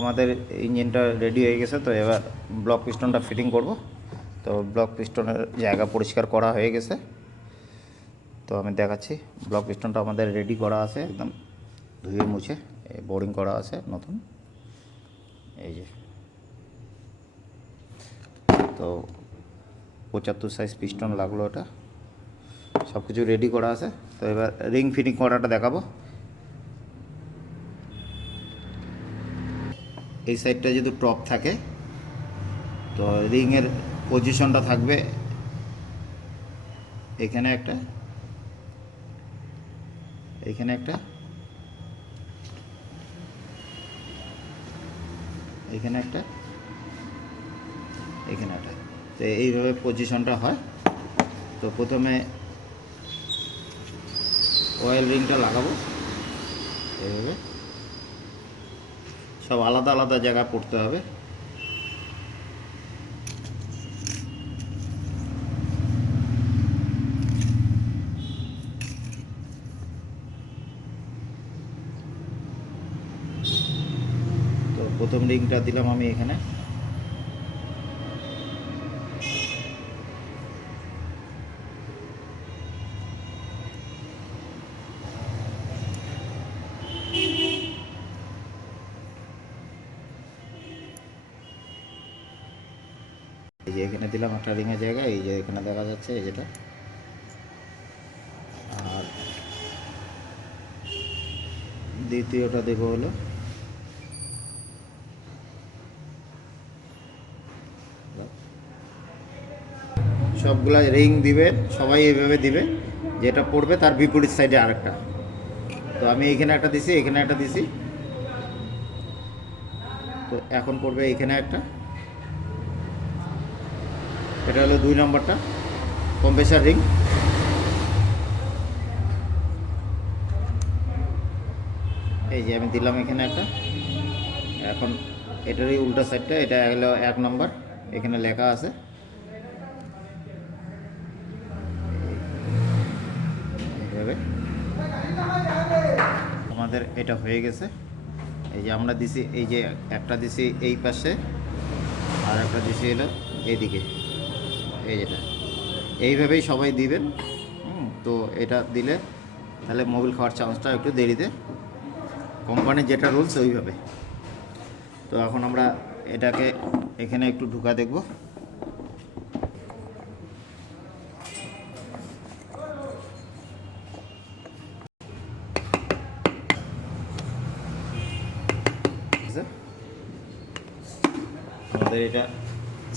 আমাদের ইঞ্জিনটা রেডি হয়ে গেছে। তো এবার ব্লক পিস্টনটা ফিটিং করব। তো ব্লক পিস্টনের জায়গা পরিষ্কার করা হয়ে গেছে। তো আমি দেখাচ্ছি, ব্লক পিস্টনটা আমাদের রেডি করা আছে, একদম ধুয়ে মুছে বোরিং করা আছে নতুন। এই যে তো 75 সাইজ পিস্টন লাগলো, এটা সব কিছু রেডি করা আছে। তো এবার রিং ফিটিং করাটা দেখাবো। এই সাইডটা যদি টপ থাকে তো রিংয়ের পজিশনটা থাকবে এখানে একটা, এখানে একটা, এখানে একটা, এখানে একটা। তো এইভাবে পজিশনটা হয়। তো প্রথমে অয়েল রিংটা লাগাবো এইভাবে, সব আলাদা আলাদা জায়গায় পড়তে হবে। তো প্রথম রিংটা দিলাম আমি এখানে, এই যে এখানে দিলাম একটা রিংয়ের জায়গা, এই যে এখানে দেখা যাচ্ছে এই যেটা। আর দ্বিতীয়টা দেবো হলো সবগুলা রিং দিবে সবাই এইভাবে দিবে, যেটা পড়বে তার বিপরীত সাইডে আরেকটা। তো আমি এখানে একটা দিছি, এখানে একটা দিছি। তো এখন পড়বে এখানে একটা, এটা হলো 2 নম্বরটা কম্প্রেসার রিং। এই যে আমি দিলাম এখানে একটা। এখন এটারই উল্টা সাইডটা, এটা হলো 1 নম্বর, এখানে লেখা আছে। এইভাবে আমাদের এটা হয়ে গেছে। এই যে আমরা দিছি, এই যে একটা দিছি এই পাশে, আর একটা দিছি হলো এইদিকে, এই যেটা। এইভাবেই সবাই দিবেন। তো এটা দিলে তাহলে মোবিল খাওয়ার চান্সটা একটু দেরিতে, কোম্পানির যেটা রুলস ওইভাবে। তো এখন আমরা এটাকে এখানে একটু ঢুকা দেখব। আমাদের এটা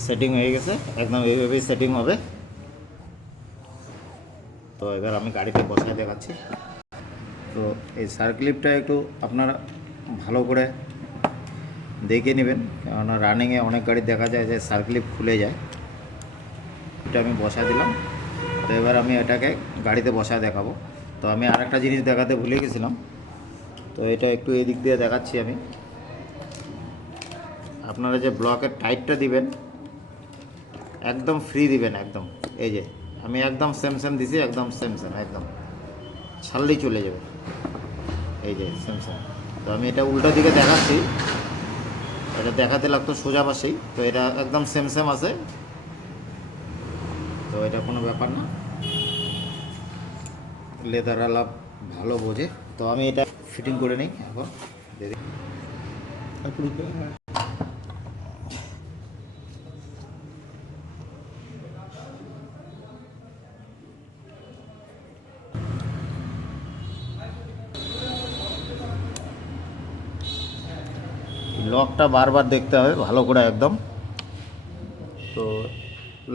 সেটিং হয়ে গেছে, একদম এইভাবেই সেটিং হবে। তো এবার আমি গাড়িতে বসায় দেখাচ্ছি। তো এই সার্ক্লিপটা একটু আপনারা ভালো করে দেখে নেবেন, কেননা রানিংয়ে অনেক গাড়ি দেখা যায় যে সার্ক্লিপ খুলে যায়। এটা আমি বসায় দিলাম। তো এবার আমি এটাকে গাড়িতে বসায় দেখাবো। তো আমি আরেকটা জিনিস দেখাতে ভুলে গেছিলাম, তো এটা একটু এই দিক দিয়ে দেখাচ্ছি আমি। আপনারা যে ব্লকের টাইটটা দিবেন একদম ফ্রি দিবেন, একদম। এই যে আমি একদম সেম সেম দিছি, একদম সেম সেম, একদম ছাড়লেই চলে যাবে। এই যে সেম সেম। তো আমি এটা উল্টো দিকে দেখাচ্ছি, এটা দেখাতে লাগতো সোজা পাশেই। তো এটা একদম সেম সেম আছে, তো এটা কোনো ব্যাপার না, লেদার আলাপ ভালো বোঝে। তো আমি এটা ফিটিং করে নিই এখন। লকটা বারবার দেখতে হবে ভালো করে একদম। তো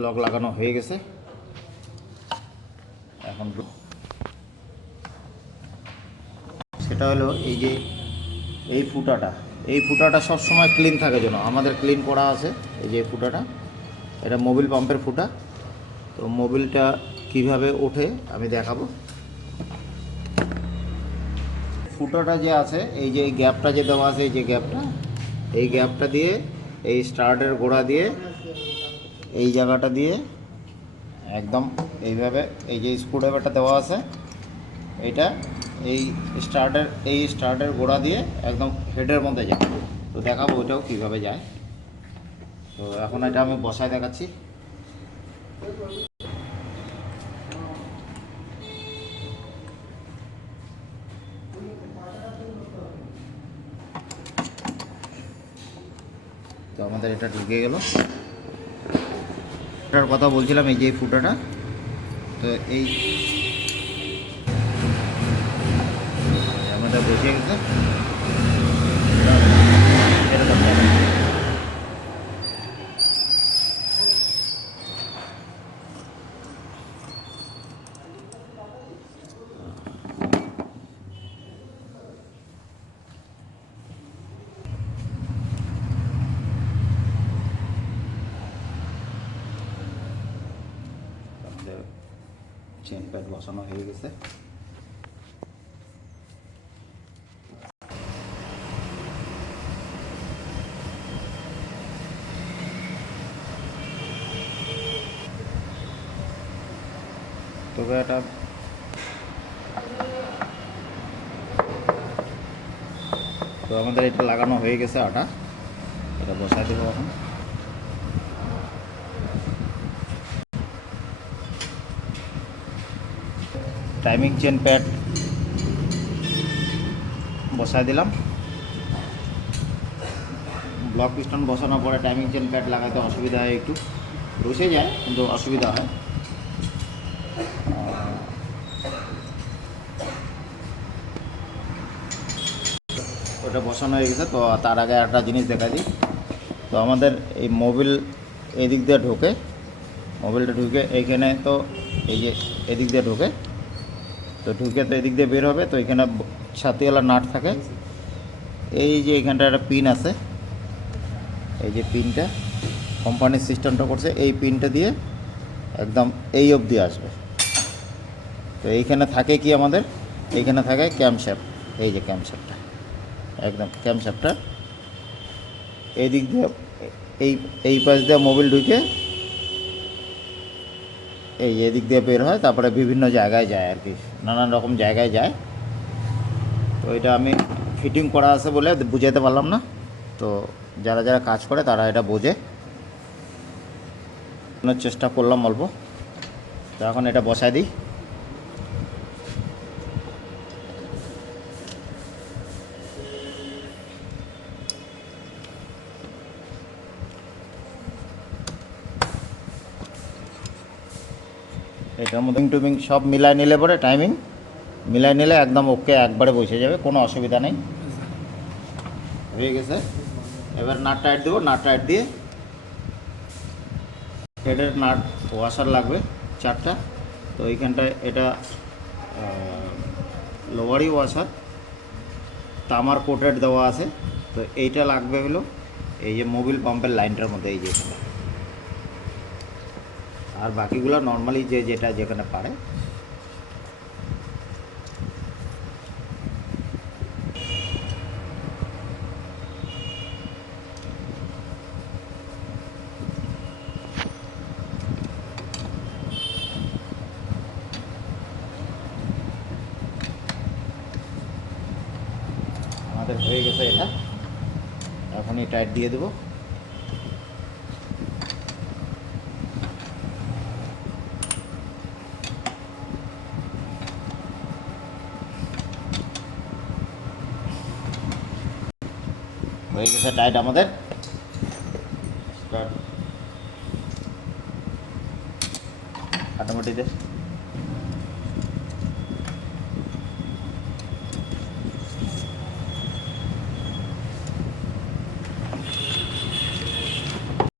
লক লাগানো হয়ে গেছে। এখন সেটা হলো এই যে এই ফুটাটা সবসময় ক্লিন থাকে, যেন আমাদের ক্লিন করা আছে। এই যে ফুটাটা, এটা মোবিল পাম্পের ফুটা। তো মোবিলটা কিভাবে ওঠে আমি দেখাবো। ফুটাটা যে আছে, এই যে গ্যাপটা যে দেওয়া আছে, এই যে গ্যাপটা, এই গ্যাপটা দিয়ে এই স্টার্টের গোড়া দিয়ে এই জায়গাটা দিয়ে একদম এইভাবে, এই যে স্ক্রুড্রাইভারটা দেওয়া আছে, এটা এই স্টার্টের গোড়া দিয়ে একদম হেডের মধ্যে যায়। তো দেখাবো ওইটাও কীভাবে যায়। তো এখন এটা আমি বসায় দেখাচ্ছি। তো আমাদের এটা ঢুকে গেল। এটার কথা বলছিলাম, এই যে ফুটাটা, তো এই আমাদের বসে গেছে। চেন প্যাড বসানো হয়ে গেছে। তবে এটা তো আমাদের এটা লাগানো হয়ে গেছে আটা, এটা বসাই দেবো এখন। টাইমিং চেন প্যাড বসাই দিলাম। ব্লক পিস্টন বসানোর পরে টাইমিং চেন প্যাড লাগাতে অসুবিধা হয়, একটু বসে যায় কিন্তু অসুবিধা হয়। ওটা বসানো হয়ে গেছে। তো তার আগে একটা জিনিস দেখা দিই। তো আমাদের এই মোবিল এদিক দিয়ে ঢোকে, মোবিলটা ঢুকে এইখানে, তো এই যে এদিক দিয়ে ঢোকে, তো ঢুকে তো এদিক দিয়ে বের হবে। তো এখানে ছাতিওয়ালা নাট থাকে। এই যে এখানটা একটা পিন আছে, এই যে পিনটা কোম্পানির সিস্টেমটা করছে, এই পিনটা দিয়ে একদম এই অবধি আসবে। তো এইখানে থাকে কি আমাদের, এইখানে থাকে ক্যামশ্যাফট। এই যে ক্যামশ্যাফটটা, একদম ক্যামশ্যাফটটা এই দিক দিয়ে, এই পাশ দিয়ে মোবিল ঢুকে এই এদিক দিয়ে বের হয়, তারপরে বিভিন্ন জায়গায় যায় আর কি, নানান রকম জায়গায় যায়। তো এটা আমি ফিটিং করা আছে বলে বুঝাতে পারলাম না। তো যারা যারা কাজ করে তারা এটা বোঝে, চেষ্টা করলাম অল্প। তো এখন এটা বসায় দিই। এটার মধ্যে টুবিং সব মিলাই নিলে পরে, টাইমিং মিলাই নিলে একদম ওকে, একবারে বসে যাবে, কোনো অসুবিধা নেই। হয়ে গেছে। এবার নাট টাইট দেবো। নাট টাইট দিয়ে হেডের নাট ওয়াশার লাগবে 4টা। তো এইখানটায় এটা লোয়ারি ওয়াশার তামার কোটেড দেওয়া আছে। তো এইটা লাগবে হলো এই যে মোবিল পাম্পের লাইনটার মধ্যে, এই যে এখানে। আর বাকিগুলো নর্মালি যে যেটা যেখানে পারে। আমাদের হয়ে গেছে এটা, এখনই টাইট দিয়ে দেবো। হয়ে গেছে টাইট আমাদের। কাটামুটিতে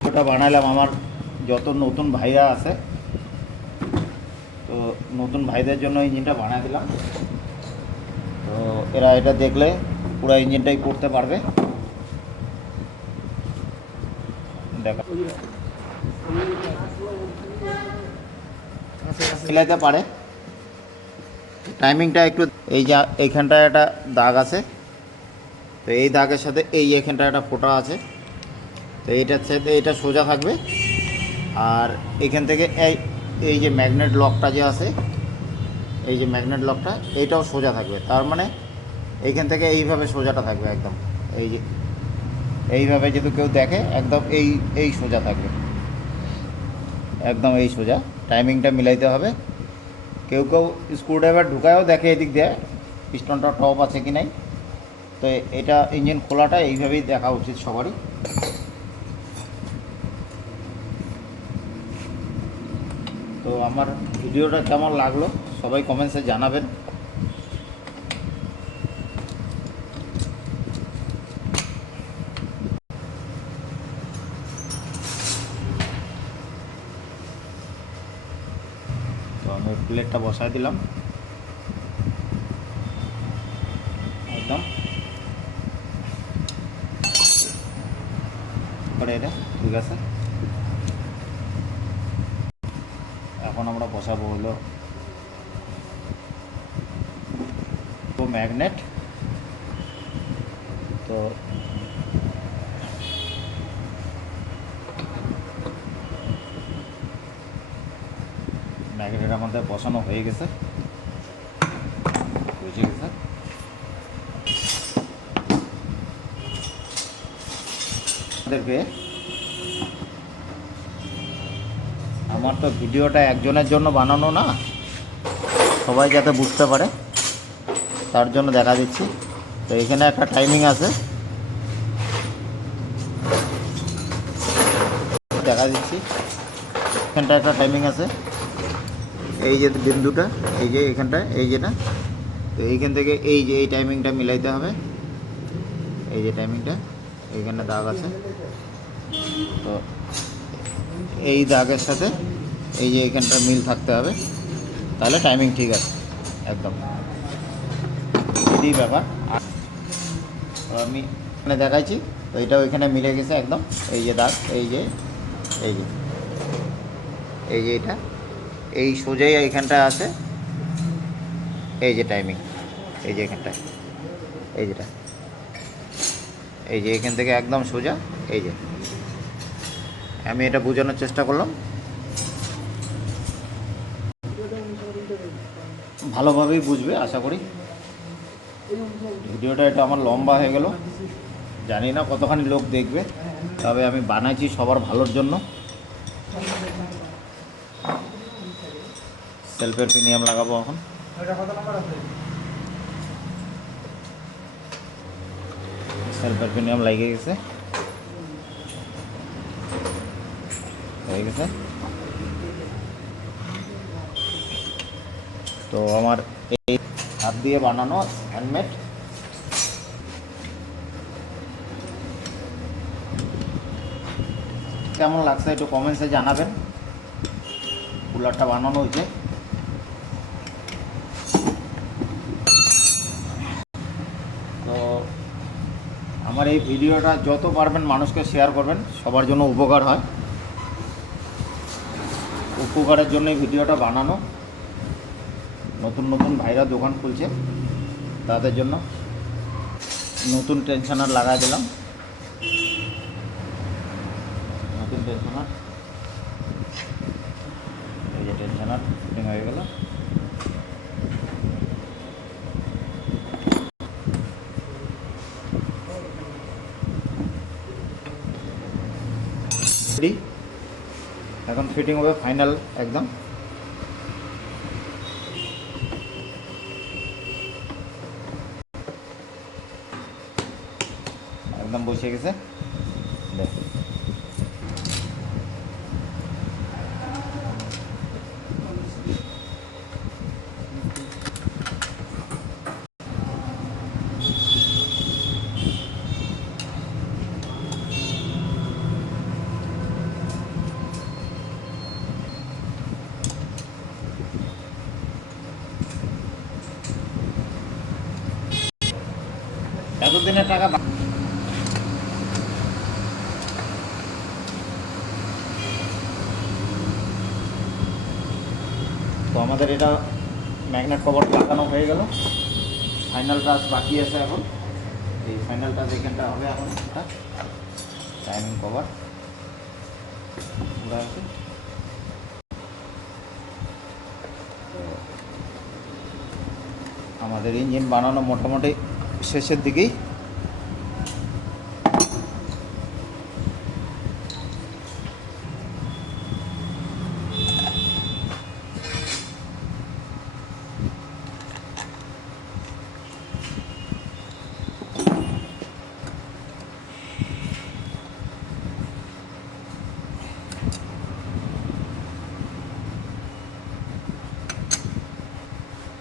ওটা বানালাম আমার যত নতুন ভাইরা আছে, তো নতুন ভাইদের জন্য ইঞ্জিনটা বানিয়ে দিলাম। তো এরা এটা দেখলে পুরো ইঞ্জিনটাই করতে পারবে। দেখা মিলাইতে পারে। টাইমিংটা একটু, এই যে এইখানটায় একটা দাগ আছে, তো এই দাগের সাথে এই এখানটায় একটা ফোঁটা আছে। তো এইটার সাথে এটা সোজা থাকবে। আর এখান থেকে এই যে ম্যাগনেট লকটা যে আছে, এই যে ম্যাগনেট লকটা, এইটাও সোজা থাকবে। তার মানে এইখান থেকে এইভাবে সোজাটা থাকবে একদম। এই যে এইভাবে যদি কেউ দেখে একদম এই সোজা থাকবে, একদম এই সোজা। টাইমিংটা মিলাইতে হবে। কেউ কেউ স্ক্রুড্রাইভার ঢুকায়ও দেখে এদিক দিয়ে পিস্টনটা টপ আছে কি নাই। তো এটা ইঞ্জিন খোলাটা এইভাবেই দেখা উচিত সবারই। তো আমার ভিডিওটা কেমন লাগলো সবাই কমেন্টসে জানাবেন। তো আমি প্লেটটা বসায় দিলাম একদম করে, এটা ঠিক আছে। এখন আমরা বসাবো হলো ম্যাগনেট। তো ম্যাগনেট আমাদের বসানো হয়ে গেছে, বুঝে গেছে। আমাদেরকে আমার তো ভিডিওটা একজনের জন্য বানানো না, সবাই যাতে বুঝতে পারে তার জন্য দেখা দিচ্ছি। তো এখানে একটা টাইমিং আছে, দেখা দিচ্ছি। এখানটা একটা টাইমিং আছে, এই যে বিন্দুটা, এই যে এখানটা, এই যেটা। তো এইখান থেকে এই যে এই টাইমিংটা মিলাইতে হবে, এই যে টাইমিংটা এইখানে দাগ আছে। তো এই দাগের সাথে এই যে এইখানটা মিল থাকতে হবে, তাহলে টাইমিং ঠিক আছে একদম। এই ব্যাপার। আর আমি এখানে দেখাইছি, তো এটাও এখানে মিলে গেছে একদম। এই যে দাগ, এই যে এই যে এই যে এটা এই সোজাই এইখানটা আছে, এই যে টাইমিং, এই যে এখানটায়, এই যেটা, এই যে এখান থেকে একদম সোজা। এই যে আমি এটা বোঝানোর চেষ্টা করলাম, ভালোভাবেই বুঝবে আশা করি। ভিডিওটা এটা আমার লম্বা হয়ে গেল, জানি না কতখানি লোক দেখবে, তবে আমি বানাইছি সবার ভালোর জন্য। সেলফের প্রিমিয়াম লাগাবো এখন। সেলফের প্রিমিয়াম লাগিয়ে গেছে, হয়ে গেছে। তো আমার এই হাত দিয়ে বানানো হ্যান্ডমেড। কেমন লাগছে একটু কমেন্টসে জানাবেন। কুলারটা বানানো হয়েছে। তো আমার এই ভিডিওটা যত পারবেন মানুষকে শেয়ার করবেন, সবার জন্য উপকার হয়। উপকারের জন্য এই ভিডিওটা বানানো। নতুন নতুন ভাইরা দোকান খুলছে, তাদের জন্য নতুন টেনশনার লাগাই দিলাম, নতুন টেনশনার। এই যে টেনশনার ফিটিং হয়ে গেল। এখন ফিটিং হবে ফাইনাল একদম। একদম বসে গেছে। দেখ এতদিনের টাকা। তো আমাদের এটা ম্যাগনেট কভার লাগানো হয়ে গেল। ফাইনাল টাচ বাকি আছে এখন। এই ফাইনাল টাচ এখানটা হবে এখন। এটা টাইমিং কভার পুরো আছে। আমাদের ইঞ্জিন বানানো মোটামুটি শেষের দিকেই।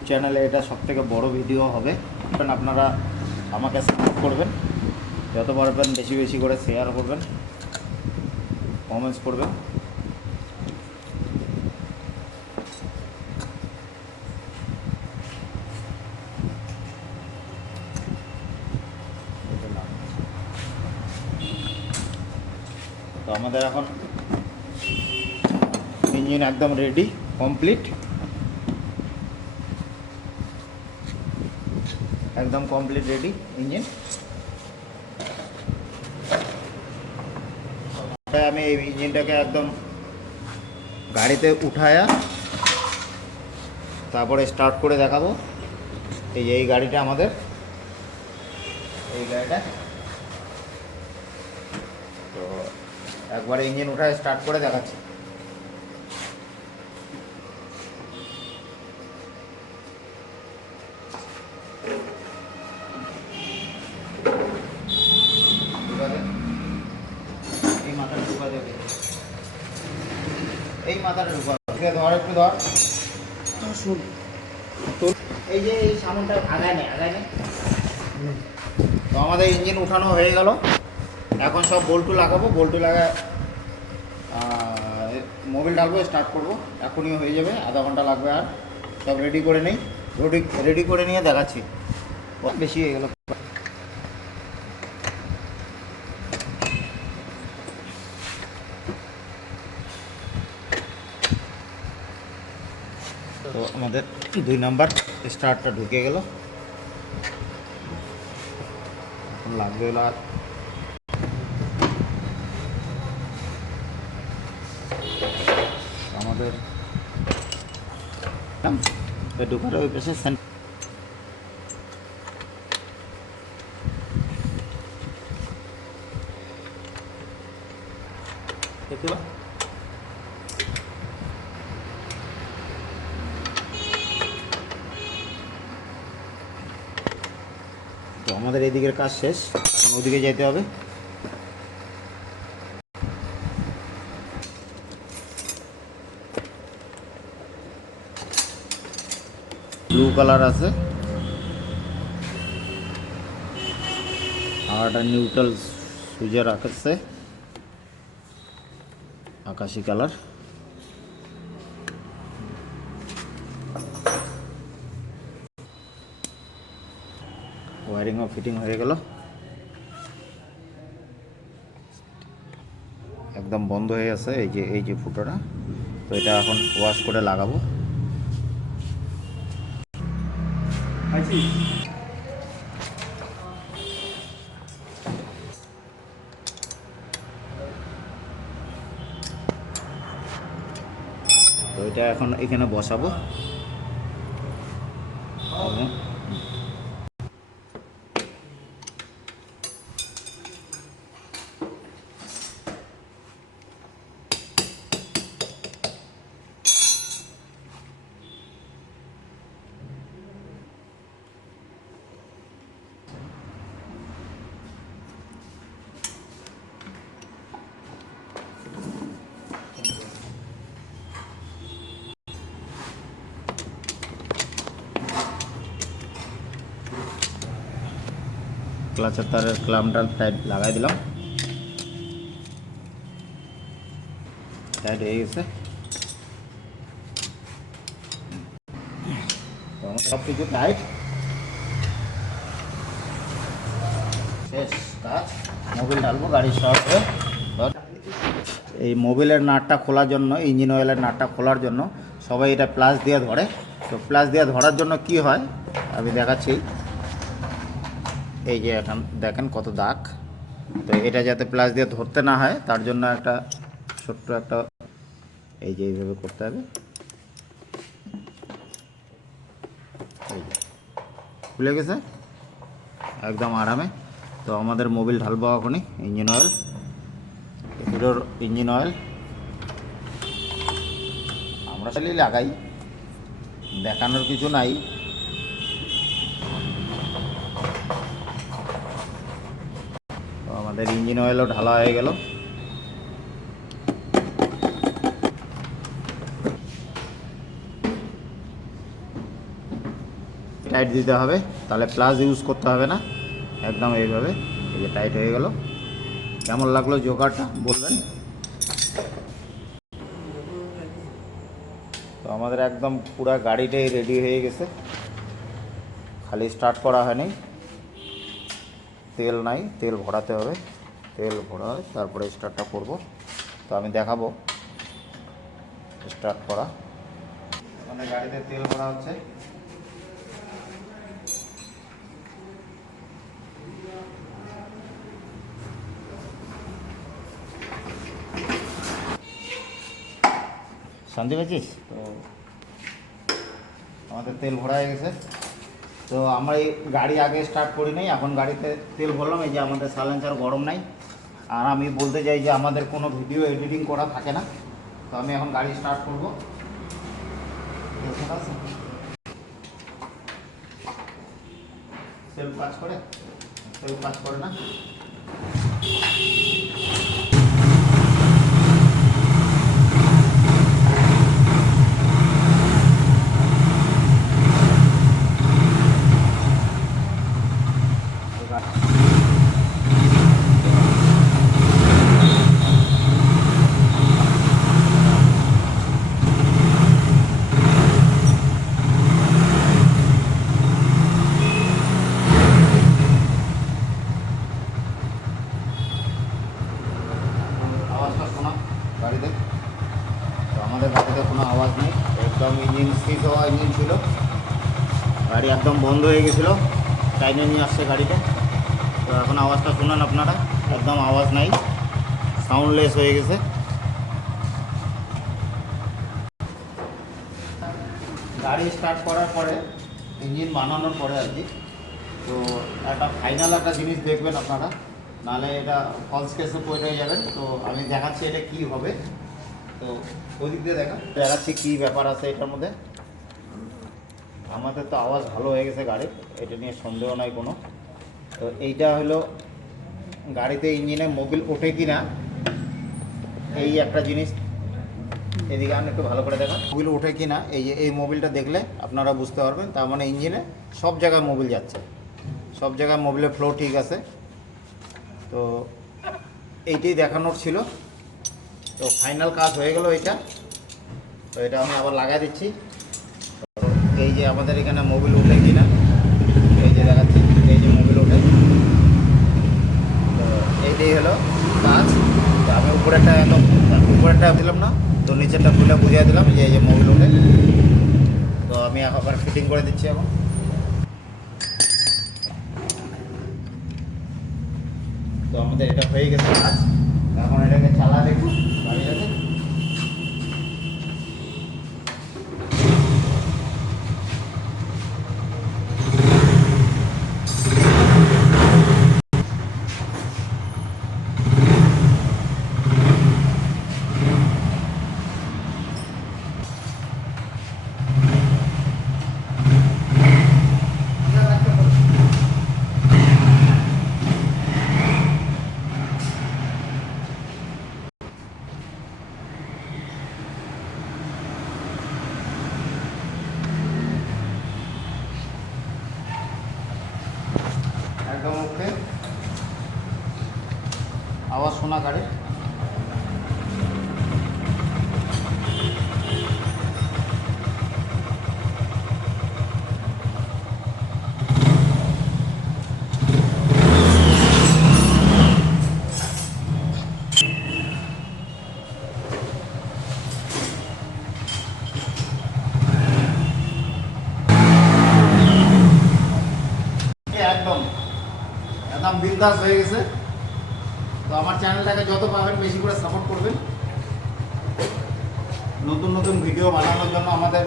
চ্যানেলে এটা সবথেকে বড় ভিডিও হবে। আপনারা আমাকে সাপোর্ট করবেন, যত পারবেন বেশি বেশি করে শেয়ার করবেন, কমেন্টস করবেন। তো আমাদের এখন ইঞ্জিন একদম রেডি, কমপ্লিট, একদম কমপ্লিট রেডি ইঞ্জিন। আমি এই ইঞ্জিনটাকে একদম গাড়িতে উঠায়া তারপরে স্টার্ট করে দেখাবো। এই যে এই গাড়িটা আমাদের, এই গাড়িটা তো একবারে ইঞ্জিন উঠায় স্টার্ট করে দেখাচ্ছি। এই মাথাটা ঢুকা দেবে, এই মাথাটা ঢুকা ধর, একটু ধর, এই যে এই সামনটা আগায় নেই, আগায় নেই। তো আমাদের ইঞ্জিন উঠানো হয়ে গেল। এখন সব বল্টু লাগাবো, বল্টু লাগায় মোবিল ঢালবো, স্টার্ট করবো। এখনই হয়ে যাবে, আধা ঘন্টা লাগবে। আর সব রেডি করে নেই, রেডি করে নিয়ে দেখাচ্ছি। বেশি হয়ে গেল। তো আমাদের 2 নাম্বার স্টার্টটা ঢুকে গেল। এখন লাগবে হলো আর আমাদের ঢুকার ওই পাশে তো আমাদের এদিকের কাজ শেষ, এখন ওদিকে যেতে হবে। ব্লু কালার আছে আর একটা নিউট্রাল সুজে রাখছে আকাশি কালার। ওয়ারিংও ফিটিং হয়ে গেল, একদম বন্ধ হয়ে আছে এই যে ফুটোটা। তো এটা এখন ওয়াশ করে লাগাবো। তো এটা এখন এখানে বসাবো। ক্লাচের তারের ক্লামটা টাইট লাগাই দিলাম, টাইট হয়ে গেছে। সব কিছু টাইট শেষ কাজ। মোবিল ঢালবো, গাড়ি স্টার্ট হয়ে। এই মোবিলের নাটটা খোলার জন্য, ইঞ্জিন অয়েলের নাটটা খোলার জন্য সবাই এটা প্লাস দিয়ে ধরে। তো প্লাস দিয়ে ধরার জন্য কি হয় আমি দেখাচ্ছি। এই যে এখন দেখেন কত দাগ। তো এটা যাতে প্লাস দিয়ে ধরতে না হয় তার জন্য একটা ছোট্ট একটা এই যে এইভাবে করতে হবে। এই যে খুলে গেছে একদম আরামে। তো আমাদের মোবিল ঢালবো এখনই ইঞ্জিন অয়েল, হিরোর ইঞ্জিন অয়েল। আমরা খালি লাগাই, দেখানোর কিছু নাই। তো আমাদের ইঞ্জিন অয়েলও ঢালা হয়ে গেল। টাইট দিতে হবে, তাহলে প্লাস ইউজ করতে হবে না, একদম এইভাবে এই যে টাইট হয়ে গেল। কেমন লাগলো জোগাড়টা বলবেন। তো আমাদের একদম পুরো গাড়িটাই রেডি হয়ে গেছে, খালি স্টার্ট করা হয়নি, তেল নাই, তেল ভরাতে হবে, তেল ভরা তারপরে স্টার্টটা করব। তো আমি দেখাবো স্টার্ট করা। মানে গাড়িতে তেল ভরা হচ্ছে। শান্তি পেয়েছিস? তো আমাদের তেল ভরা হয়ে গেছে। তো আমরা এই গাড়ি আগে স্টার্ট করি নাই, এখন গাড়িতে তেল ভরলাম। এই যে আমাদের সাইলেন্সার গরম নাই। আর আমি বলতে চাই যে আমাদের কোনো ভিডিও এডিটিং করা থাকে না। তো আমি এখন গাড়ি স্টার্ট করব। সেলফ কাজ করে, সেলফ কাজ করে না। আওয়াজটা শোনা গাড়িতে। তো আমাদের গাড়িতে কোনো আওয়াজ নেই, একদম ইঞ্জিন সিজ হওয়া ইঞ্জিন ছিল, গাড়ি একদম বন্ধ হয়ে গেছিলো, টাইনে নিয়ে আসছে গাড়িটা। তো এখন আওয়াজটা শুনান আপনারা, একদম আওয়াজ নাই, সাউন্ডলেস হয়ে গেছে। গাড়ি স্টার্ট করার পরে, ইঞ্জিন বানানোর পরে আর কি, তো একটা ফাইনাল একটা জিনিস দেখবেন আপনারা, নাহলে এটা ফলস কেসে পড়ে যাবেন। তো আমি দেখাচ্ছি এটা কি হবে। তো ওই দিক দিয়ে দেখাচ্ছি কী ব্যাপার আছে এটার মধ্যে। আমাদের তো আওয়াজ ভালো হয়ে গেছে গাড়ির, এটা নিয়ে সন্দেহ নাই কোনো। তো এইটা হলো গাড়িতে ইঞ্জিনে মোবিল ওঠে কি না, এই একটা জিনিস। এদিকে আমি একটু ভালো করে দেখা, মোবিল ওঠে কি না, এই যে এই মোবিলটা দেখলে আপনারা বুঝতে পারবেন। তার মানে ইঞ্জিনে সব জায়গায় মোবিল যাচ্ছে, সব জায়গায় মোবিলের ফ্লো ঠিক আছে। তো এইটাই দেখানোর ছিল। তো ফাইনাল কাজ হয়ে গেল এটা। তো এটা আমি আবার লাগাই দিচ্ছি। এই যে আমাদের এখানে মোবিল ওঠে কি না, এই যে দেখাচ্ছি, এই যে মোবিল ওঠে। তো এইটাই হলো কাজ। তো আমি উপরেরটা দিলাম না, তো নিচেরটা খুলে বুঝিয়ে দিলাম যে এই যে মোবিল ওঠে। তো আমি আবার ফিটিং করে দিচ্ছি এখন। তো আমাদের এটা হয়ে গেছে কাজ। এখন এটাকে চালা দেখব গাড়িটাকে। একদম ওকে, আওয়াজ শোনা গাড়ি। একদম একদম বিন্দাস হয়ে গেছে। তো আমার চ্যানেলটাকে যত পাবেন বেশি করে সাপোর্ট করবেন। নতুন নতুন ভিডিও বানানোর জন্য আমাদের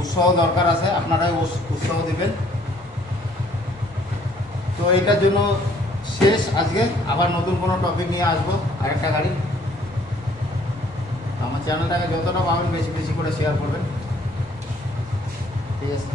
উৎসাহ দরকার আছে, আপনারাই উৎসাহ দেবেন। তো এটার জন্য শেষ আজকে, আবার নতুন কোনো টপিক নিয়ে আসবো, আরেকটা গাড়ি। আমার চ্যানেলটাকে যতটা পাবেন বেশি বেশি করে শেয়ার করবেন, ঠিক আছে।